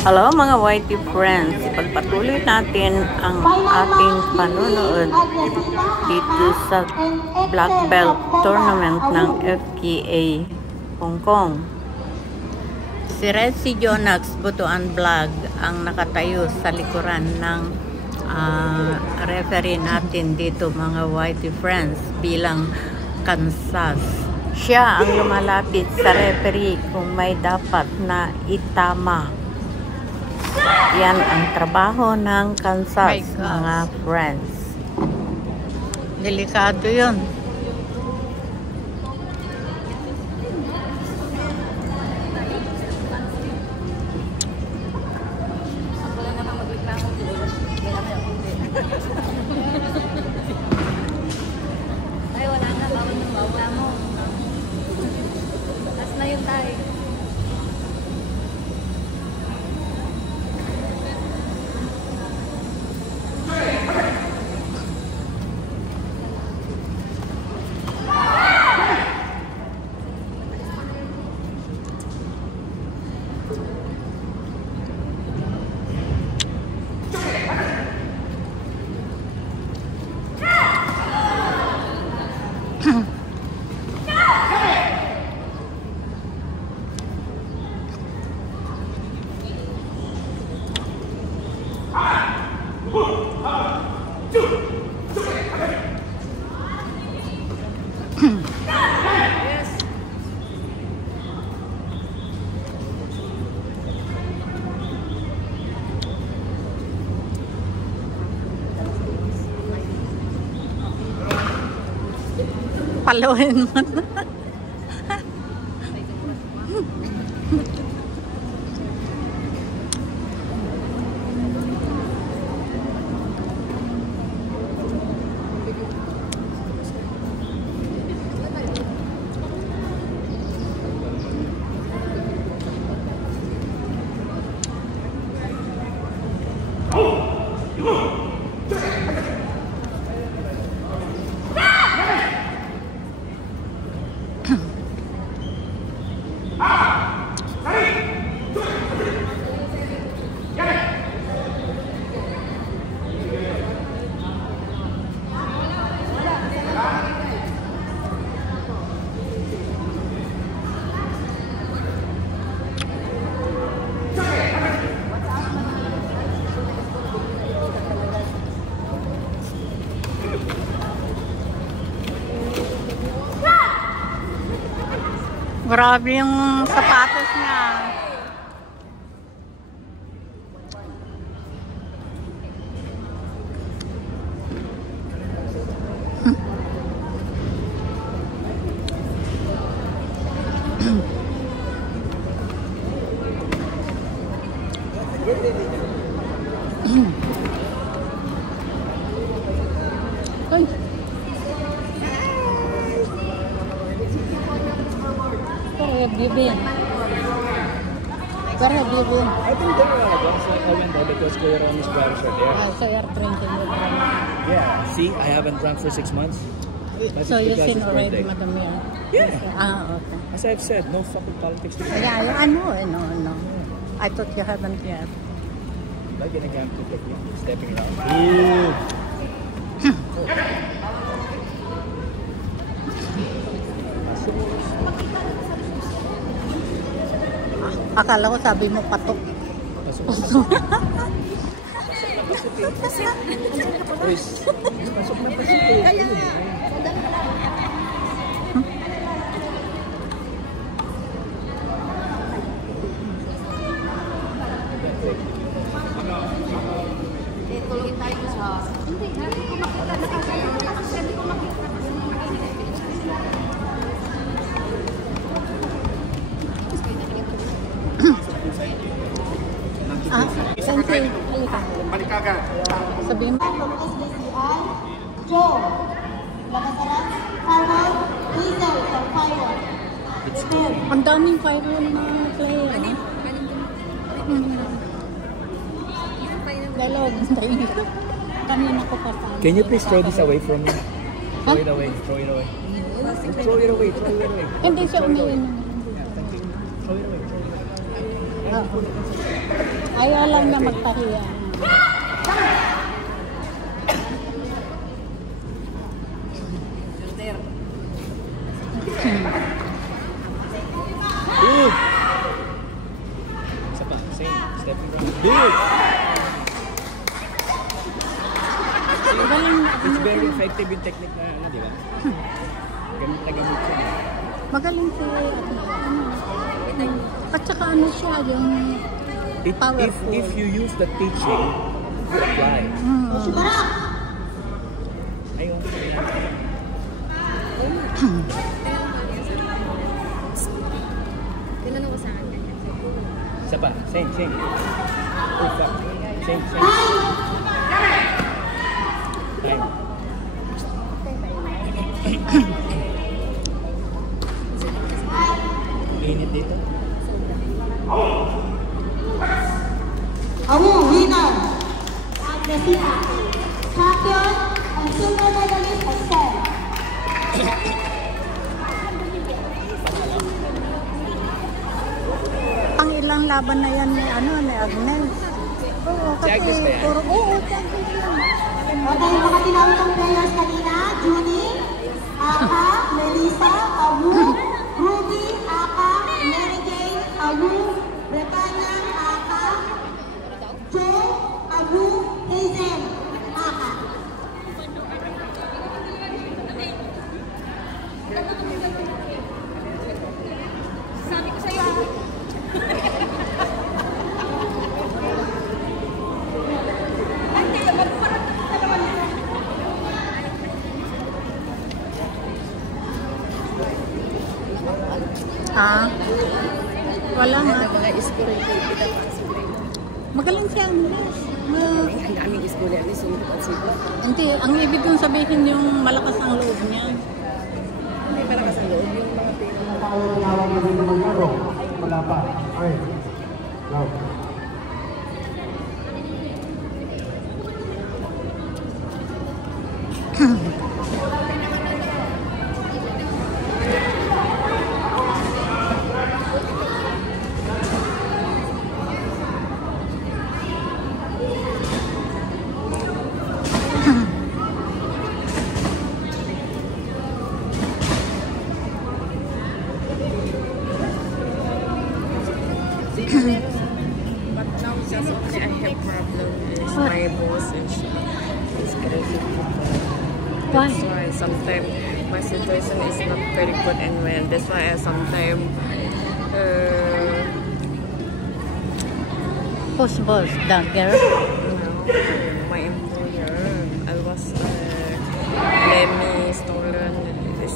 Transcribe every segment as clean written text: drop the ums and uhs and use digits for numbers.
Hello mga YT friends, ipagpatuloy natin ang ating panunood dito sa Black Belt Tournament ng FKA Hong Kong. Si Resi Jonax Butuan Vlog ang nakatayo sa likuran ng referee natin dito mga YT friends bilang Kansas. Siya ang lumalapit sa referee kung may dapat na itama. Yan ang trabaho ng Kansas, mga friends. Delikado yun. Ay, wala na. Bawal mo. Last na yun tayo. Paluin mo na. Grabe yung sapatos niya. Ay. Where have you been? Where have you been? I think they're I went there because Kuya Ron's brothers are there. So you're drinking with them. Yeah. See, I haven't drunk for 6 months. So you sing already, Madam Mayor? Yeah. Okay. As I've said, no fucking politics to me. Yeah, I know. I thought you haven't yet. Like in a camp to take me stepping around. Ooh. Akala ko sabi mo patok. Pasok na pasok. Sensei, Balik agad. sabihin mo. Joe, Lakasaran, Harvard, Weasel, or Fire. Ang daming fire na player. Dalog. Kanina ko pa. Can you please throw this away from me? Throw it away. Throw it away. Throw it away. Throw it away. Hindi siya umiin. Throw it away. Throw it away. Ayaw lang na magpahiya. Dude! Isa pa, same. Step in front. Dude! It's very effective yung technique na ano, di ba? Gamit na gamit siya. Magaling si at saka ano siya, yung powerful. If you use the teaching, you apply. Ayun. Tinanong ko sa akin. Isa pa, same. Oh, fuck. Same. Time. Init dito. Our winner, Agnesita, champion and silver medalist excel. Pang ilang laban na yan ni Agnes. Oo, Si Agnes ba yan? Oo, si Agnes yan. At yung mga tinawag ng players kanina, Junie, Aka, Melissa, Awu, Ruby, Aka, Mary Jane, Awu, Bretanya, Aka, Joe, Awu, Hazel, Aka. Sabi ko sa'yo. Ha? Wala nga. Mga iskuri ko kita pa sa grade. Magaling si Agnes. Ang daming iskuri ang isunod at sigo. Hindi, ang ibig kong sabihin yung malakas ang loob niya. Hindi pa nakasaloob yung mga pino. Tawag na dito maglaro. Wala pa. Okay. Go. But now just I have problem is my boss is crazy. Why? That's why sometimes my situation is not very good and well. That's why I sometimes Who's boss? The girl? my employer I was let me stolen.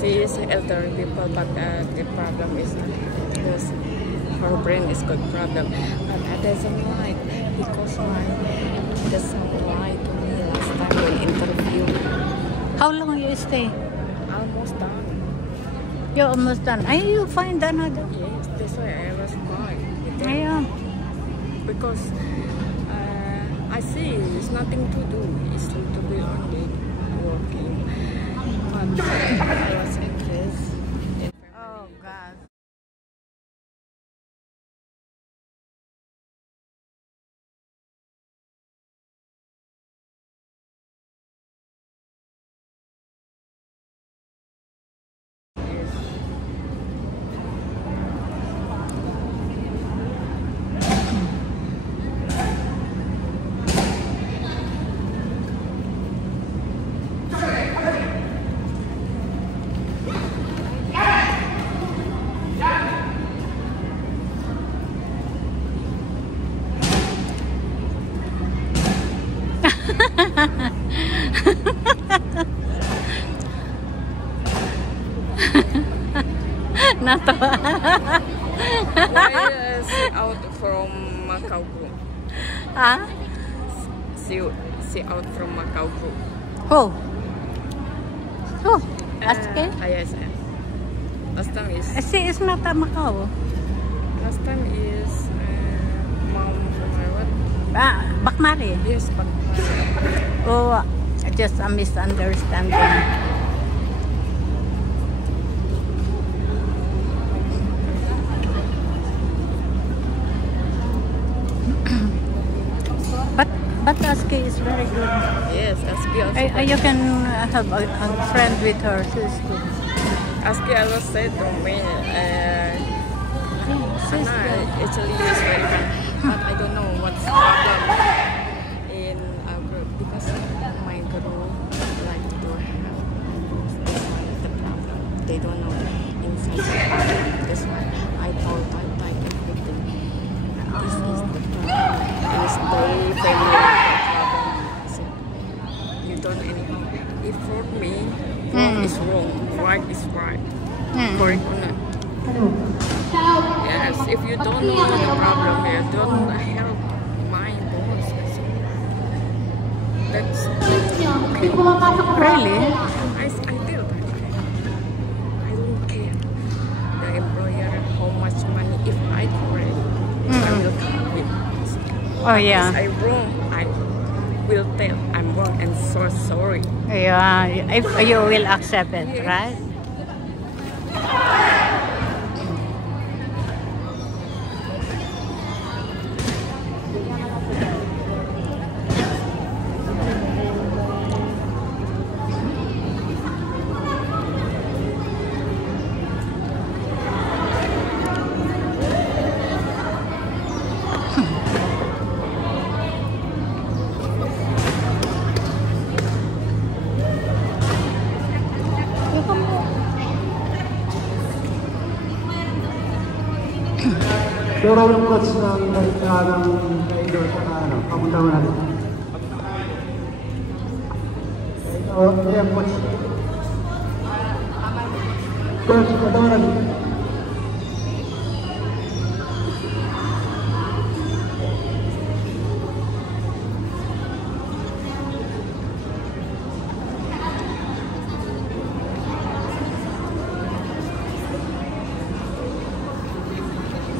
She is elderly people, but the problem is because her brain is good problem. But I doesn't like because my doesn't lie to me last time when interview. How long you stay? Almost done. You're almost done. Ay, you find another. Yes, that's why I was fine with them. Ayun. Because I see it's nothing to do. It's to be only working. But I was impressed. Oh, God. Natawa. Why is out from Macau group? Ha? She out from Macau group. Who? Who? Aske? Yes. Last time is She is not a Macau. Mom what? Bakmari. Yes, but Oh, just a misunderstanding. But Aski is very good. Yes, Aski also. You can have a friend with her. She's good. Aski always said to me, Anna, actually is very bad, but I don't know what's the problem in our group because my group like to have the problem. They don't know inside the problem. That's why I told everything. This is the problem. Is they family problem. So you don't anyhow. If for me, wrong is wrong, right is right. Correct or not? Yes, if you don't know the problem, you don't help my boss. So that's Really? I feel that I don't care the employer how much money. If I correct, I will come with. Oh yeah. If I wrong, I will tell I'm wrong and so sorry. Yeah. If you will accept it, right? Pero yung coach ng Kaidor sa papunta mo natin. Ayan, coach. Coach, papunta mo natin.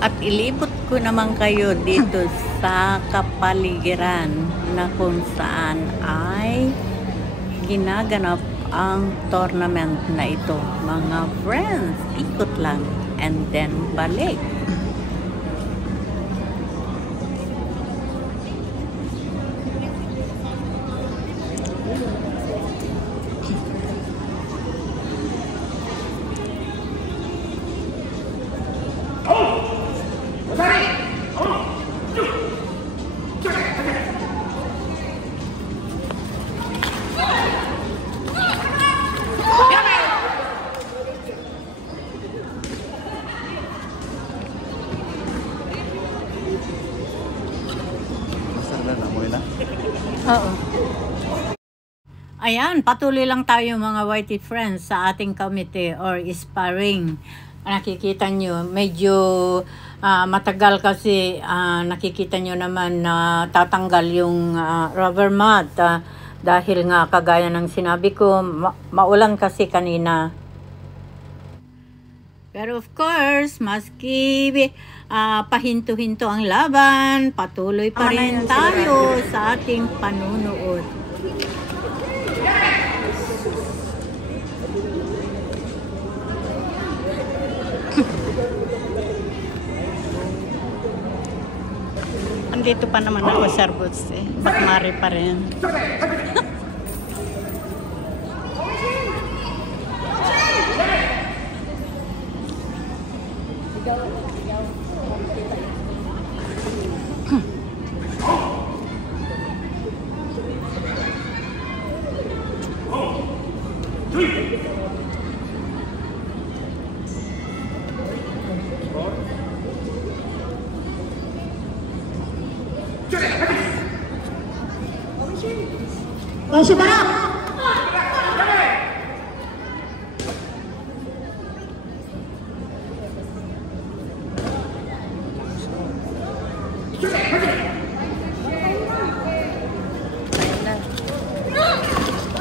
At ilibot ko naman kayo dito sa kapaligiran na kung saan ay ginaganap ang tournament na ito. Mga friends, ikot lang and then balik. Oo. Ayan, patuloy lang tayo mga Whitey friends sa ating committee or sparring. Nakikita nyo, medyo matagal kasi nakikita nyo naman na tatanggal yung rubber mat dahil nga kagaya ng sinabi ko, maulan kasi kanina. Pero of course, maski pahinto-hinto ang laban, patuloy pa rin tayo sa ating panunood. Andito pa naman ako sa Boots eh. Bakmari pa rin. Masih barang.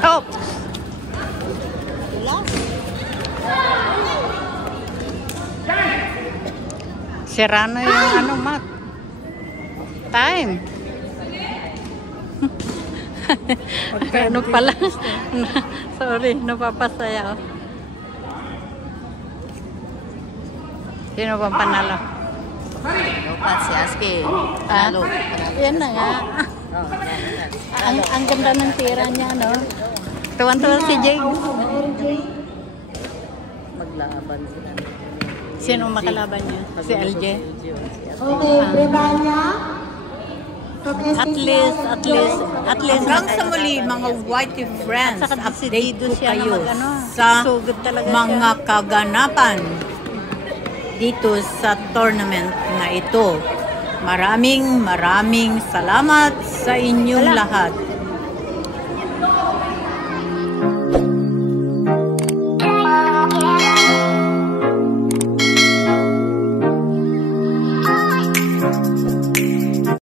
Oh! Sira na yung mat. Time. Ano pala? Sorry, napapasaya. Sino bang panalo? Lupat si Aski. Yan na nga. Ang ganda ng tira niya, no? Tuwan-tuwa si Jay. Maglaban sila. Sino makalaban niya? Si LJ? Okay, Brebanya. At least. Hanggang sa muli, mga whitey friends, At saka update decidido ko siya na kayo mag-ano, sa sugod talaga mga kaganapan dito sa tournament na ito. Maraming salamat sa inyong lahat.